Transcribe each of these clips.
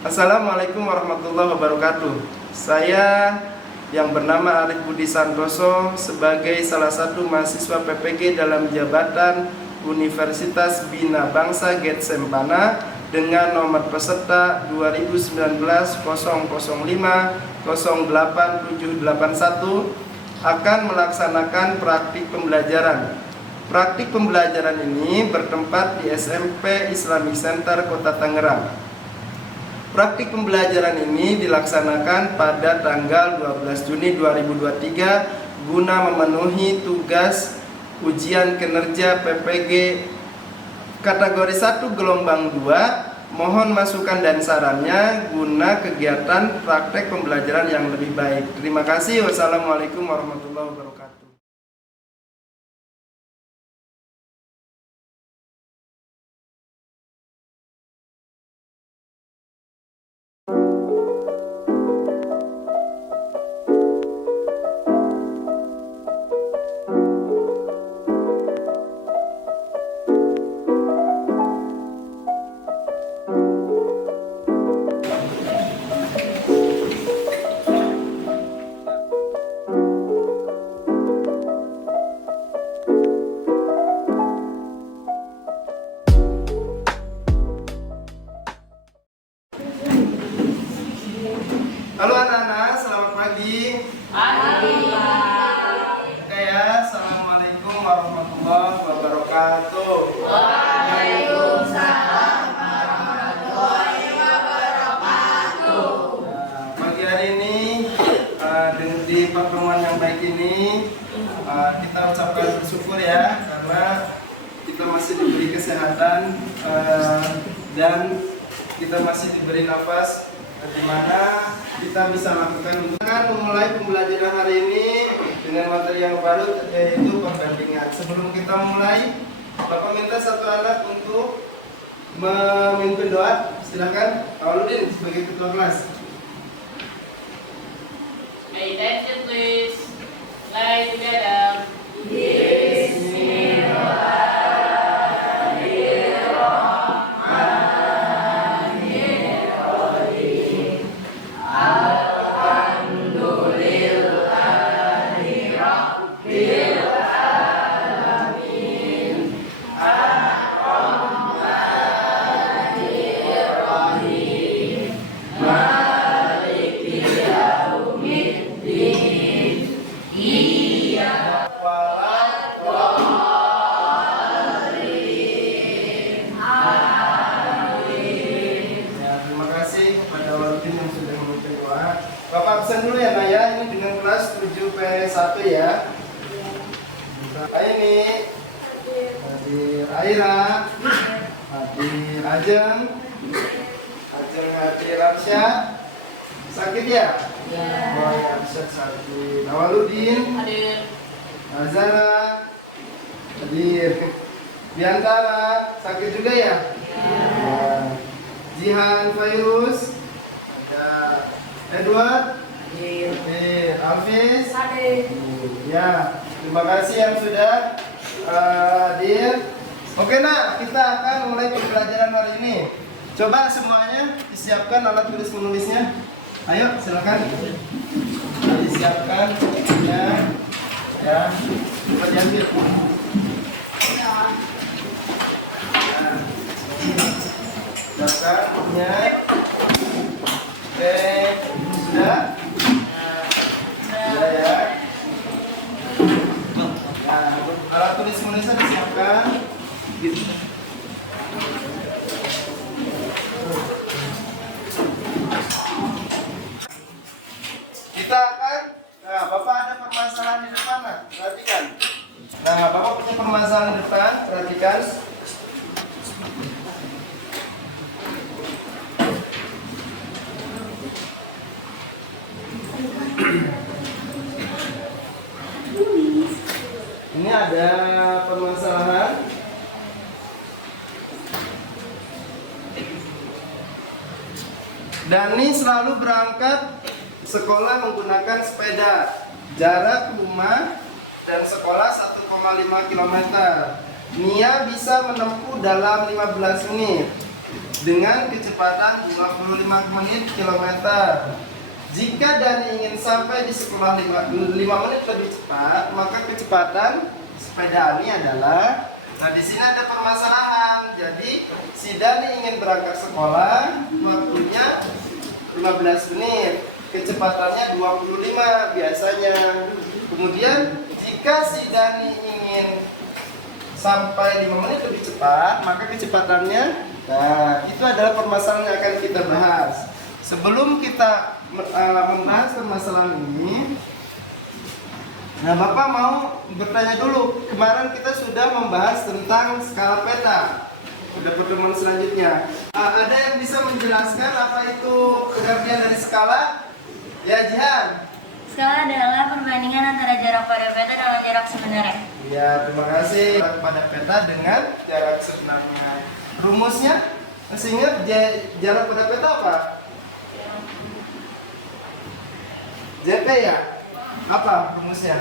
Assalamualaikum warahmatullahi wabarakatuh. Saya yang bernama Arif Budi Santoso sebagai salah satu mahasiswa PPG dalam jabatan Universitas Bina Bangsa Getsempana dengan nomor peserta 2019-005-08781 akan melaksanakan praktik pembelajaran. Praktik pembelajaran ini bertempat di SMP Islamic Center Kota Tangerang. Praktik pembelajaran ini dilaksanakan pada tanggal 12 Juni 2023 guna memenuhi tugas ujian kinerja PPG kategori 1 gelombang 2. Mohon masukan dan sarannya guna kegiatan praktek pembelajaran yang lebih baik. Terima kasih. Wassalamualaikum warahmatullahi wabarakatuh. Halo anak-anak, selamat pagi. Pagi. Oke ya, assalamualaikum warahmatullahi wabarakatuh. Waalaikumsalam warahmatullahi wabarakatuh. Nah, pagi hari ini di pertemuan yang baik ini kita ucapkan bersyukur ya karena kita masih diberi kesehatan dan kita masih diberi nafas di mana kita bisa lakukan untuk memulai pembelajaran hari ini dengan materi yang baru yaitu perbandingan. Sebelum kita mulai, Bapak minta satu anak untuk memimpin doa. Silakan, Pak Aludin sebagai ketua kelas. Pay attention please. Lie together. Bapak absen dulu ya Naya, ini dengan kelas 7P1 ya. Ini Hadir Aira, Hadir Ajeng, Hadir Arsyad. Sakit ya? Ya. Oh ya, Arsyad sakit. Awaludin, Hadir. Azara, Hadir. Biantara, sakit juga ya? Ya. Jihan Fairuz, ada Edward, Alvis, ya, terima kasih yang sudah hadir. Oke nak, kita akan mulai pembelajaran hari ini. Coba semuanya disiapkan alat tulis menulisnya. Ayo, silakan. Disiapkan ya, ya, cepat diambil. Siapkan ya. Oke, sudah? Sudah ya. Nah, alat tulis menulisnya disiapkan. Kita akan, nah Bapak ada permasalahan di depan, nah, perhatikan. Nah, Bapak punya permasalahan di depan, perhatikan. Ini ada permasalahan. Dani selalu berangkat sekolah menggunakan sepeda. Jarak rumah dan sekolah 1,5 km. Nia bisa menempuh dalam 15 menit. dengan kecepatan 25 menit kilometer. Jika Dani ingin sampai di sekolah 5 menit lebih cepat, maka kecepatan sepeda Ani adalah, nah di sini ada permasalahan. Jadi si Dani ingin berangkat sekolah, waktunya 15 menit, kecepatannya 25 biasanya. Kemudian jika si Dani ingin sampai 5 menit lebih cepat, maka kecepatannya, nah itu adalah permasalahan yang akan kita bahas. Sebelum kita membahas permasalahan ini, nah Bapak mau bertanya dulu. Kemarin kita sudah membahas tentang skala peta. Pada pertemuan selanjutnya, ada yang bisa menjelaskan apa itu pengertian dari skala? Ya, Jihan. Skala adalah perbandingan antara jarak pada peta dengan jarak sebenarnya. Ya, terima kasih. Jarak pada peta dengan jarak sebenarnya. Rumusnya masih ingat jarak pada peta apa? JP ya? Apa rumusnya?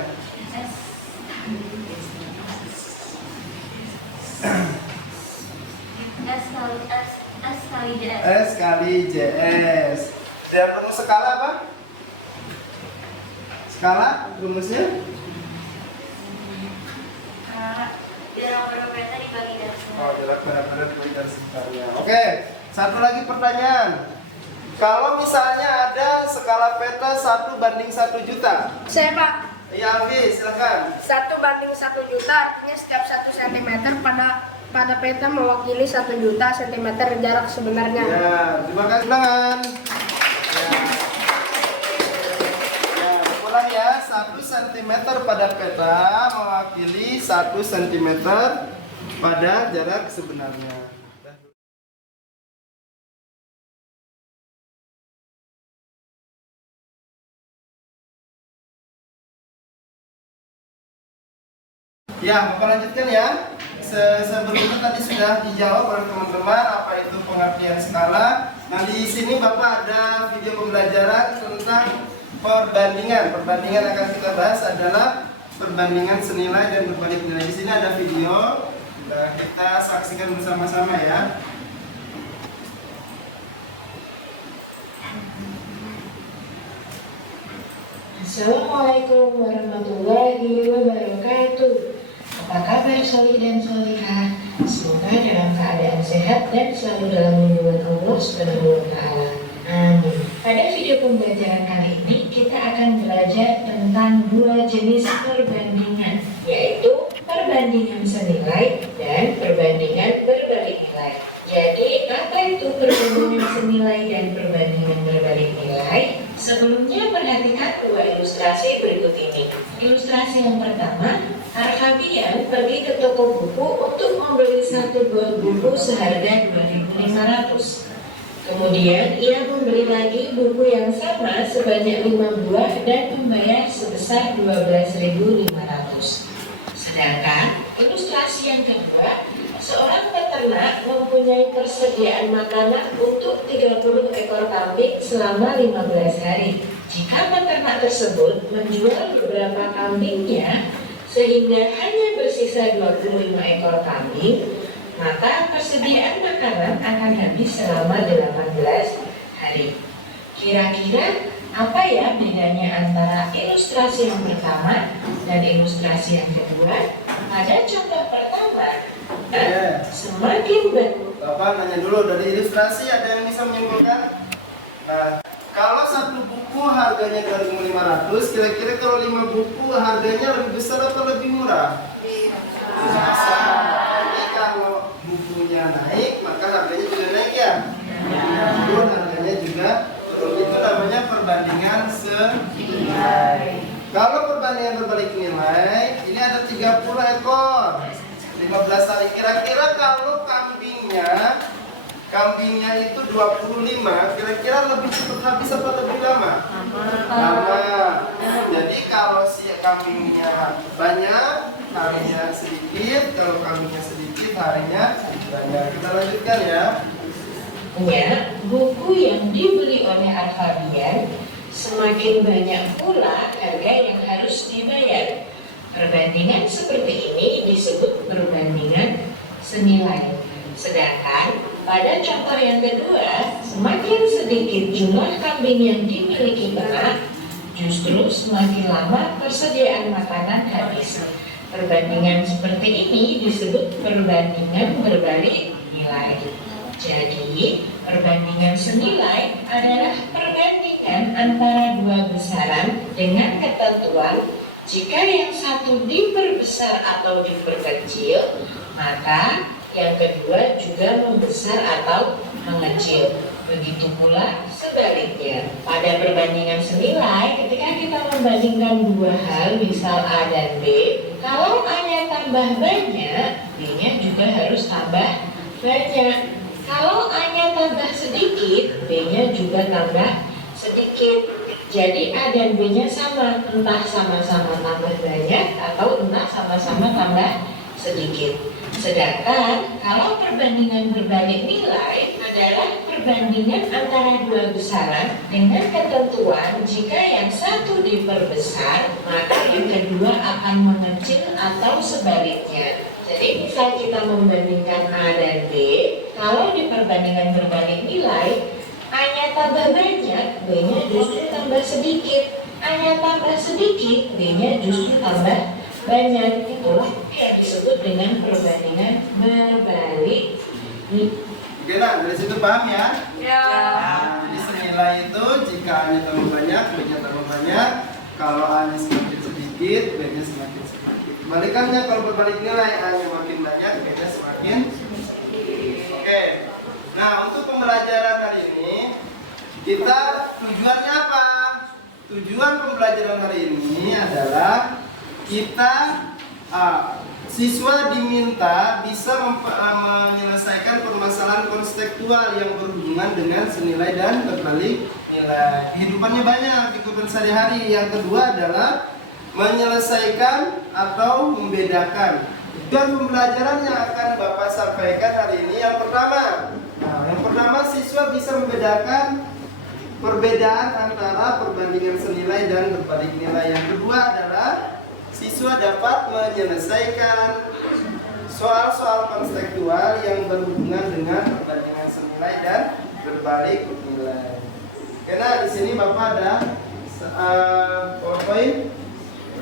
S kali JS. S kali JS. Dan rumus skala apa? Skala rumusnya? Jarak pada peta dibagi dari sebenarnya. Oh, jarak pada peta dibagi dari sebenarnya. Oke, satu lagi pertanyaan. Kalau misalnya ada skala peta 1:1 juta. Saya Pak, Ya, Alvi, silakan. 1:1 juta artinya setiap 1 cm pada peta mewakili 1 juta cm jarak sebenarnya. Ya, terima kasih tangan. Ya, ulang ya. 1 cm pada peta mewakili 1 cm pada jarak sebenarnya. Ya, Bapak lanjutkan ya. Sebelumnya tadi sudah dijawab oleh teman-teman apa itu pengertian skala. Nah, di sini Bapak ada video pembelajaran tentang perbandingan. Perbandingan yang akan kita bahas adalah perbandingan senilai dan berbalik nilai. Di sini ada video. Nah, kita saksikan bersama-sama ya. Assalamualaikum warahmatullahi wabarakatuh. Apa kabar Soli dan Solihah? Semoga dalam keadaan sehat dan selalu dalam lindungan Allah Subhanahu wa Ta'ala. Amin. Pada video pembelajaran kali ini kita akan belajar tentang dua jenis perbandingan, yaitu perbandingan senilai dan perbandingan berbalik nilai. Jadi apa itu perbandingan senilai dan perbandingan berbalik nilai? Sebelumnya perhatikan dua ilustrasi berikut ini. Ilustrasi yang pertama, Arfabian pergi ke toko buku untuk membeli satu buah buku seharga 2.500. Kemudian ia membeli lagi buku yang sama sebanyak 5 buah dan membayar sebesar 12.500. Sedangkan ilustrasi yang kedua, seorang peternak mempunyai persediaan makanan untuk 30 ekor kambing selama 15 hari. Jika peternak tersebut menjual beberapa kambingnya sehingga hanya bersisa 25 ekor kambing, maka persediaan makanan akan habis selama 18 hari. Kira-kira apa ya bedanya antara ilustrasi yang pertama dan ilustrasi yang kedua? Pada contoh pertama, semakin Bapak nanya dulu, dari ilustrasi ada yang bisa menyimpulkan? Nah, kalau satu buku harganya 2.500, kira-kira kalau 5 buku harganya lebih besar atau lebih murah? Besar. Jadi kalau bukunya naik, maka harganya juga naik ya? Turun harganya juga turun. Itu namanya perbandingan senilai. Kalau perbandingan berbalik nilai, ini ada 30 ekor, 15 hari. Kira-kira kalau kambingnya itu 25, kira-kira lebih cepat habis apa lebih lama? Lama. Jadi kalau si kambingnya banyak, harinya sedikit. Kalau kambingnya sedikit, harinya banyak. Kita lanjutkan ya. buku yang dibeli oleh Arfabian, semakin banyak pula harga yang harus dibayar. Perbandingan seperti ini disebut perbandingan senilai. Sedangkan Pada contoh yang kedua, semakin sedikit jumlah kambing yang dimiliki peternak, justru semakin lama persediaan makanan habis. Perbandingan seperti ini disebut perbandingan berbalik nilai. Jadi, perbandingan senilai adalah perbandingan antara dua besaran dengan ketentuan jika yang satu diperbesar atau diperkecil, maka yang kedua juga membesar atau mengecil. Begitu pula sebaliknya. Pada perbandingan senilai, ketika kita membandingkan dua hal, misal A dan B, kalau A-nya tambah banyak, B-nya juga harus tambah banyak. Kalau A-nya tambah sedikit, B-nya juga tambah sedikit. Jadi A dan B-nya sama, entah sama-sama tambah banyak atau entah sama-sama tambah sedikit. Sedangkan kalau perbandingan berbalik nilai adalah perbandingan antara dua besaran dengan ketentuan jika yang satu diperbesar, maka yang kedua akan mengecil atau sebaliknya. Jadi misal kita membandingkan A dan B, kalau di perbandingan berbalik nilai, A-nya tambah banyak, B-nya justru tambah sedikit. A-nya tambah sedikit, B-nya justru tambah banyak. Itulah yang disebut dengan perbandingan berbalik. Oke lah, dari situ paham ya? Ya. Nah, jadi senilai itu jika A-nya tambah banyak, B-nya tambah banyak. Kalau A-nya semakin sedikit, B-nya semakin sedikit. Kebalikannya kalau berbalik nilai, A-nya makin banyak, B-nya semakin sedikit. Oke. Nah, untuk pembelajaran hari ini, kita tujuannya apa? Tujuan pembelajaran hari ini adalah kita siswa diminta bisa menyelesaikan permasalahan konseptual yang berhubungan dengan senilai dan berbalik nilai. Kehidupannya banyak, kehidupan sehari-hari. Yang kedua adalah menyelesaikan atau membedakan. Dan pembelajaran yang akan Bapak sampaikan hari ini yang pertama. Yang pertama, siswa bisa membedakan perbedaan antara perbandingan senilai dan berbalik nilai. Yang kedua adalah siswa dapat menyelesaikan soal-soal konseptual yang berhubungan dengan perbandingan senilai dan berbalik nilai. Karena di sini Bapak ada PowerPoint.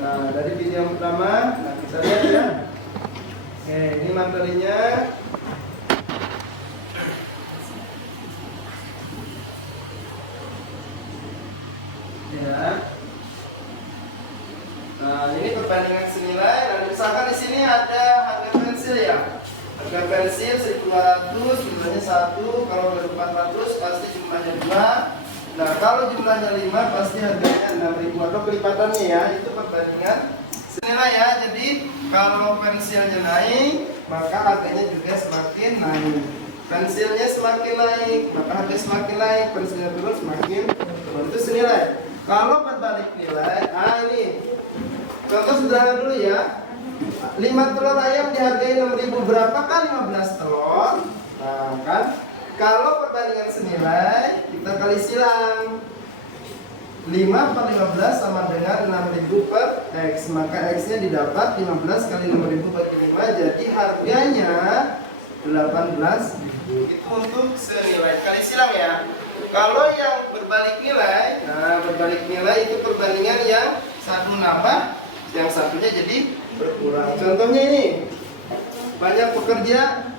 Nah, dari video yang pertama, nah kita lihat ya. Oke, ini materinya. Ya. Nah, ini perbandingan senilai. Nah, misalkan di sini ada harga pensil ya. Harga pensil 1.200, jumlahnya 1. Kalau ada 400 pasti jumlahnya 2. Nah, kalau jumlahnya 5 pasti harganya 6.000 atau kelipatannya ya. Itu perbandingan senilai ya. Jadi, kalau pensilnya naik, maka harganya juga semakin naik. Pensilnya semakin naik, maka harga semakin naik. Pensilnya turun, semakin turun. Itu senilai. Kalau berbalik nilai, ini contoh sederhana dulu ya. 5 telur ayam dihargai 6.000, berapakah 15 telur? Nah kan, kalau perbandingan senilai kita kali silang. 5 per 15 sama dengan 6.000 per X. Maka X nya didapat 15 kali 6.000 bagi 5. Jadi harganya 18.000. Itu untuk senilai, kali silang ya. Kalau yang berbalik nilai, nah berbalik nilai itu perbandingan yang satu nambah, yang satunya jadi berkurang. Contohnya ini, banyak pekerja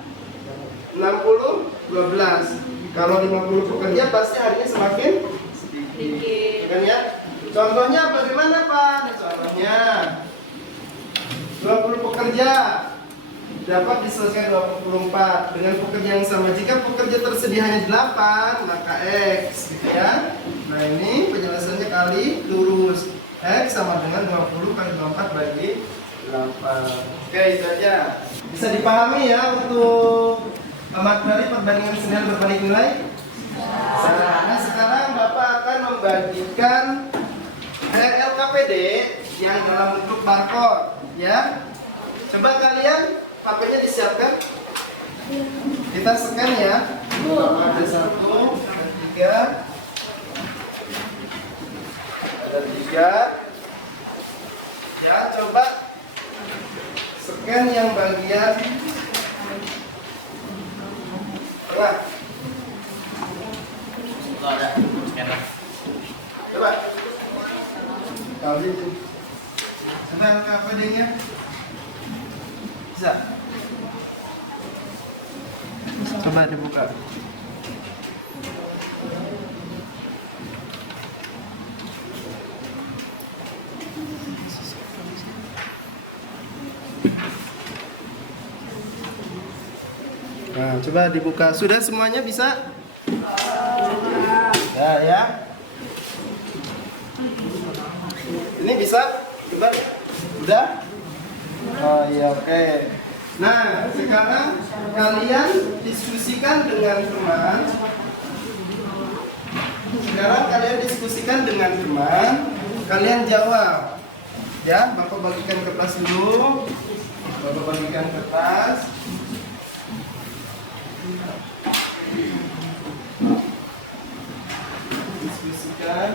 60, 12. Kalau 50 pekerja pasti harganya semakin sedikit, kan ya? Contohnya bagaimana Pak? Nah, contohnya 20 pekerja dapat diselesaikan 24 dengan pekerja yang sama. Jika pekerja tersedia hanya 8, maka X gitu ya. Nah ini penjelasannya kali lurus. X sama dengan 20 kali 24 bagi 8. Oke, itu aja. Bisa dipahami ya untuk materi perbandingan senilai berbalik nilai? Nah, sekarang Bapak akan membagikan LKPD yang dalam bentuk barcode ya. Coba kalian pakainya disiapkan. Kita scan ya. Ada 1, ada 3. Ada 3. Ya, coba scan yang bagian tengah. Coba dibuka. Nah, coba dibuka. Sudah semuanya bisa? Ya. Ini bisa? Coba. Udah? Oh iya, oke. Nah, sekarang kalian diskusikan dengan teman. Kalian jawab. Ya, Bapak bagikan kertas dulu. Diskusikan.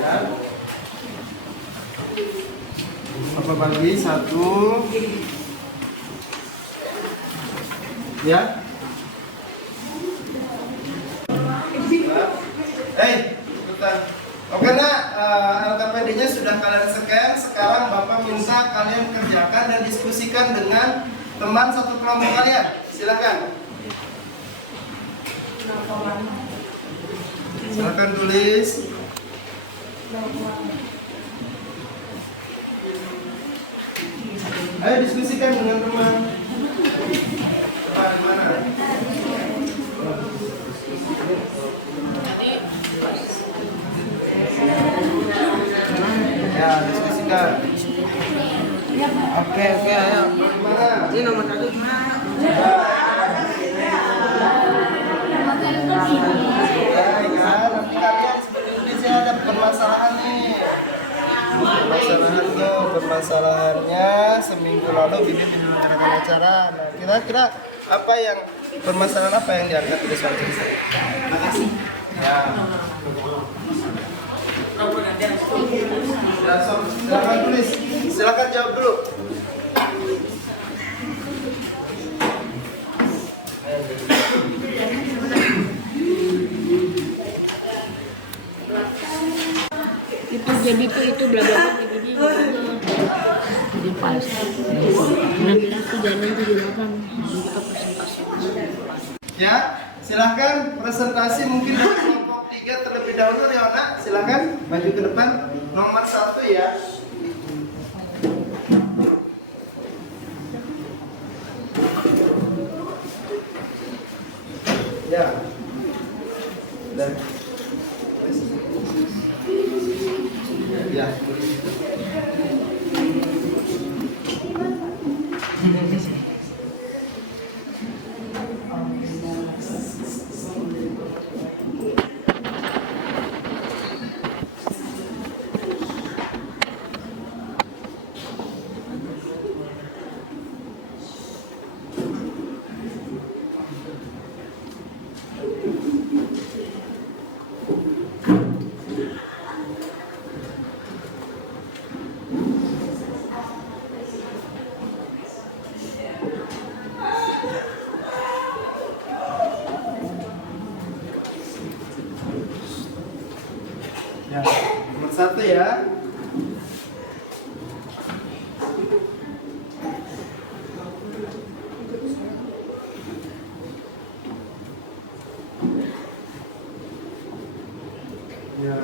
Ya. Bapak bagi satu. Ya. Ikutan. Oke nak, LKPD-nya sudah kalian scan. Sekarang Bapak minta kalian kerjakan dan diskusikan dengan teman satu kelompok kalian. Silakan. Silakan tulis. Ayo diskusikan dengan teman. Coba di mana? Ya, diskusikan. Oke, ayo. Mana? Ini nomor 1. Nanti kalian seperti Indonesia ada permasalahan nih. Permasalahannya seminggu lalu Bibi menyelenggarakan acara. Nah, kira-kira permasalahan apa yang diangkat oleh suatu desa? Makasih. Ya. Silakan tulis. Silakan jawab dulu. Jadi itu bla bla bla jadi pas 16 kita presentasi. Ya, silahkan presentasi mungkin dari kelompok 3 terlebih dahulu Leona. Silahkan maju ke depan. Nomor 1 ya. Ya. Dan ya. Ya, nomor 1 ya. Ya.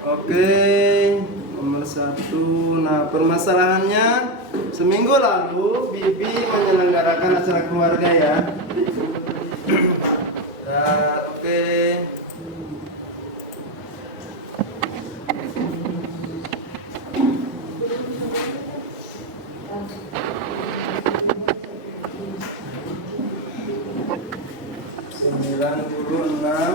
Oke, nomor 1. Nah, permasalahannya seminggu lalu Bibi menyelenggarakan acara keluarga ya. Dan oke. Sembilan puluh enam.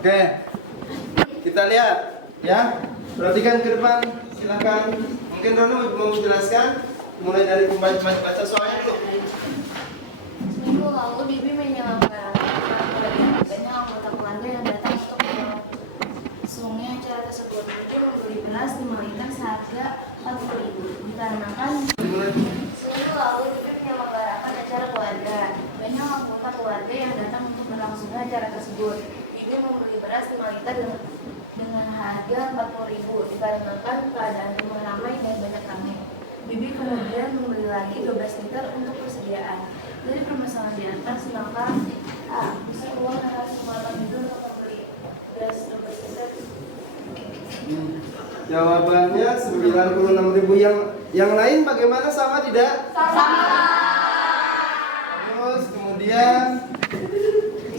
Oke, kita lihat ya. Perhatikan ke depan, silakan. Mungkin Rono mau menjelaskan mulai dari baca soalnya dulu. Seminggu lalu Bibi menyelenggarakan banyak anggota keluarga yang datang untuk sungai acara tersebut. Bibi membeli beras 5 liter seharga 40.000. Dikarenakan seminggu lalu Bibi menyelenggarakan acara keluarga. Banyak anggota keluarga yang datang untuk berlangsungnya acara tersebut. Bibi membeli beras 5 liter dengan harga 40.000. Dikarenakan keadaan rumah ramai dan banyak ramai. Bibi kemudian membeli lagi 12 liter untuk persediaan. Dari permasalahan di atas, maka bisa uang harus semalam itu untuk membeli beras 12 liter. Jawabannya 96.000. Yang lain bagaimana, sama tidak? Sama. Terus kemudian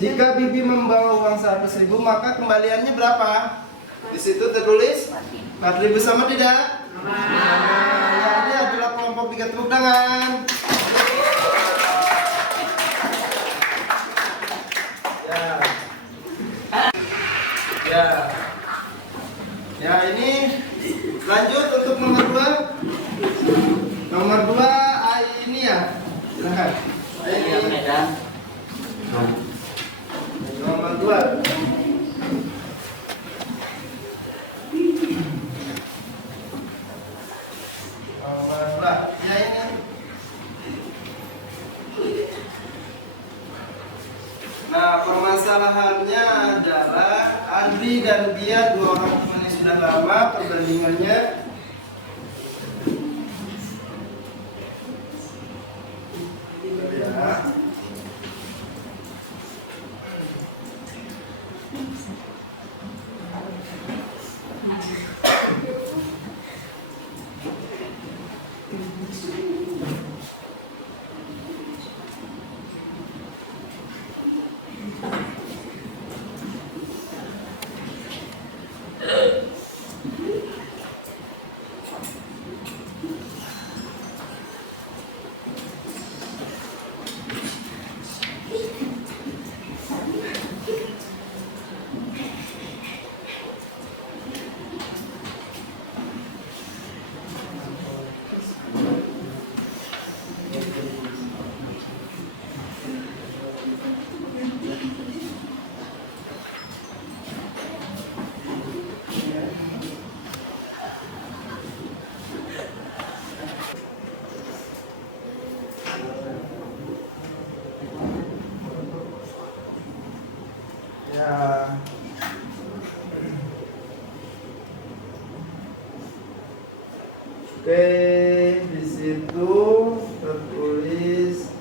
jika Bibi membawa uang 100.000 maka kembaliannya berapa? Di situ tertulis 4.000, sama tidak? Nah, ini adalah kelompok 3, tepuk tangan. Ya. Ya, ini lanjut untuk nomor 2. Nomor 2 ini ya. Silakan. Ini nomor 2. Ya ini. Nah, permasalahannya adalah Andri dan Bia, 2 orang teman yang sudah lama, perbandingannya ya. Ya. Oke, di situ tertulis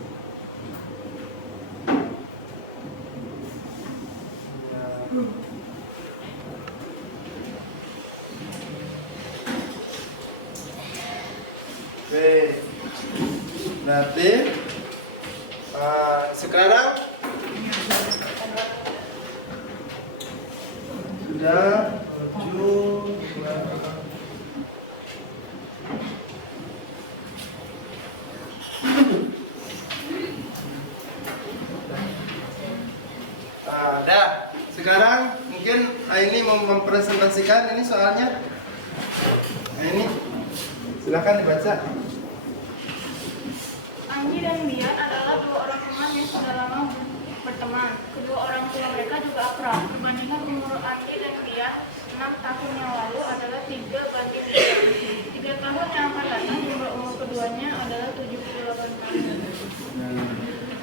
ya. Oke, berarti sekarang sudah 7. Dah. Sekarang mungkin ini mau mempresentasikan ini soalnya. Nah, ini silakan dibaca. Anji dan Bian adalah 2 orang teman yang sudah lama berteman. Kedua orang tua mereka juga akrab. Perbandingan umur Anji dan Bian 6 tahun yang lalu adalah 3:3. 3 tahun yang akan datang jumlah umur keduanya adalah 78 tahun.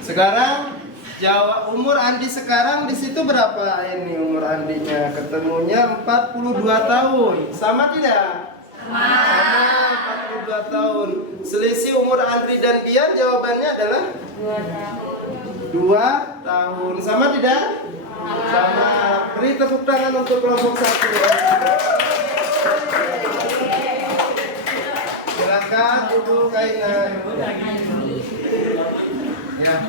Sekarang jawab umur Andi sekarang di situ berapa ini umur Andinya? Ketemunya 42 tahun. Sama tidak? Sama 42 tahun. Selisih umur Andri dan Bian jawabannya adalah 2 tahun. Sama tidak? Sama. Beri tepuk tangan untuk kelompok 1. Silakan Ibu Kaina. Ya.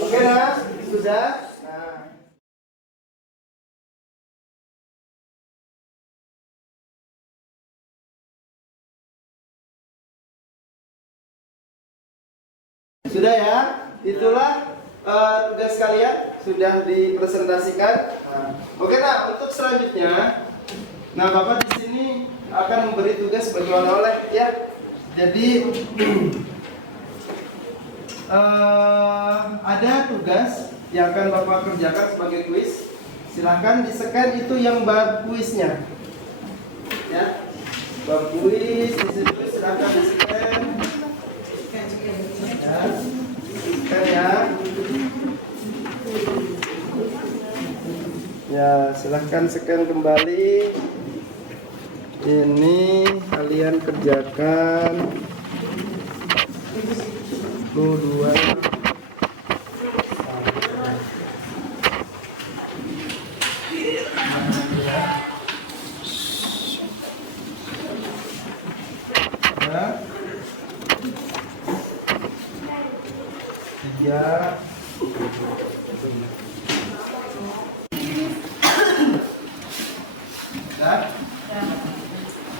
Oke, nah, sudah. Nah. Sudah ya? Itulah tugas kalian sudah dipresentasikan. Oke, nah untuk selanjutnya, nah Bapak di sini akan memberi tugas sebagai oleh-oleh ya. Jadi ada tugas yang akan Bapak kerjakan sebagai kuis. Silahkan di-scan itu yang bab kuisnya. Ya. Bab kuis di situ silahkan di-scan. Ya. Scan ya. Ya, silahkan scan kembali. Ini kalian kerjakan. 2 3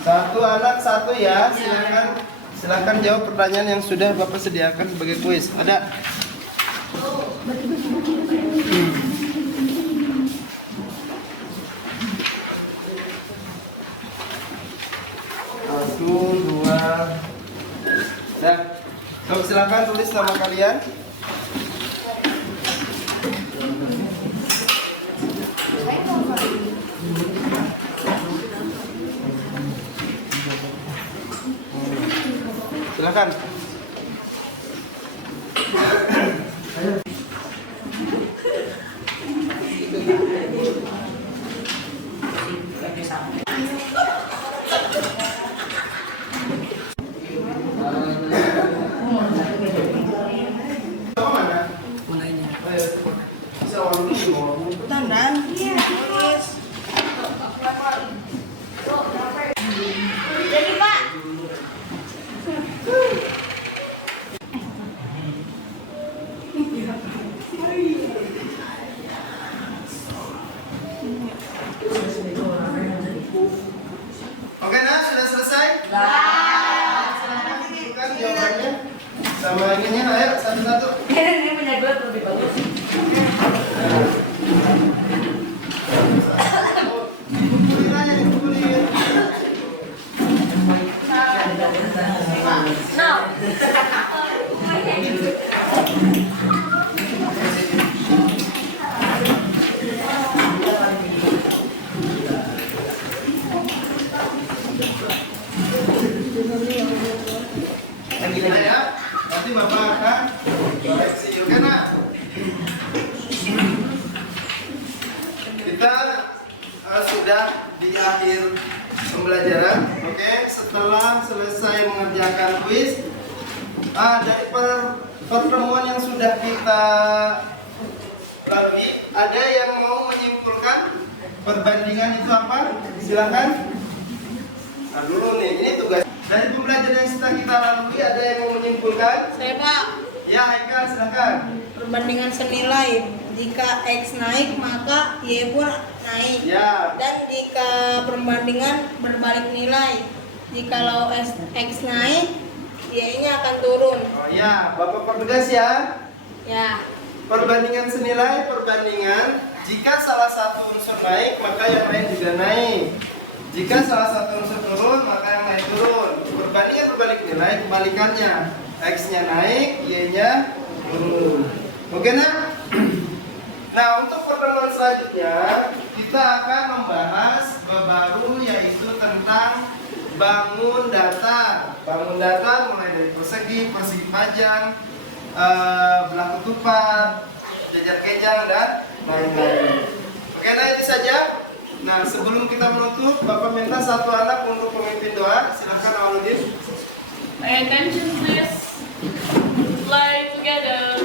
satu anak satu ya. Silakan jawab pertanyaan yang sudah Bapak sediakan sebagai kuis. Ada? Satu, dua. Nah, silakan tulis nama kalian. Silakan. Oke, nah sudah selesai? Silakan tunjukkan jawabannya sama ininya. Ayo satu-satu. Ini punya gue lebih bagus. Kumpulin aja, dikumpulin. Yang gini ya, nanti Bapak akan koreksi, oke nak? Kita sudah di akhir pembelajaran, oke? Setelah selesai mengerjakan kuis, dari pertemuan yang sudah kita lalui, ada yang mau menyimpulkan perbandingan itu apa? Silakan. Nah dulu nih, ini tugas. Dari pembelajaran yang sudah kita lalui, ada yang mau menyimpulkan? Saya Pak, Ya, Haikal silakan. perbandingan senilai. Jika X naik maka Y pun naik. Ya, Dan jika perbandingan berbalik nilai, jikalau X naik, Y-nya akan turun. oh ya, Bapak pertegas ya. Ya, Perbandingan senilai, perbandingan jika salah satu unsur naik maka yang lain juga naik. Jika salah satu unsur turun maka yang lain turun. Perbandingan berbalik nilai, kebalikannya. X-nya naik, Y-nya turun. Oke nak? Nah untuk pertemuan selanjutnya kita akan membahas bab baru yaitu tentang bangun datar. Bangun datar mulai dari persegi, persegi panjang, belah ketupat, jajar kejang dan lain-lain. Oke, nah ini saja. Nah sebelum kita menutup, Bapak minta satu anak untuk pemimpin doa. Silahkan Awaludin. Attention please. Play together.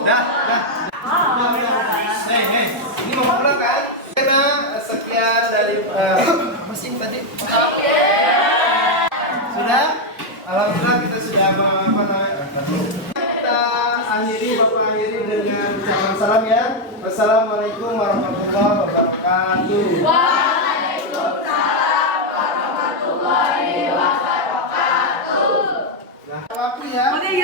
Dah. Hei, ini mau pulang kan? Karena sekian Alhamdulillah kita sudah kita akhiri Bapak akhiri dengan ucapan salam ya. Wassalamualaikum warahmatullahi wabarakatuh. Waalaikumsalam warahmatullahi wabarakatuh. Nah, waktu ya. Sampai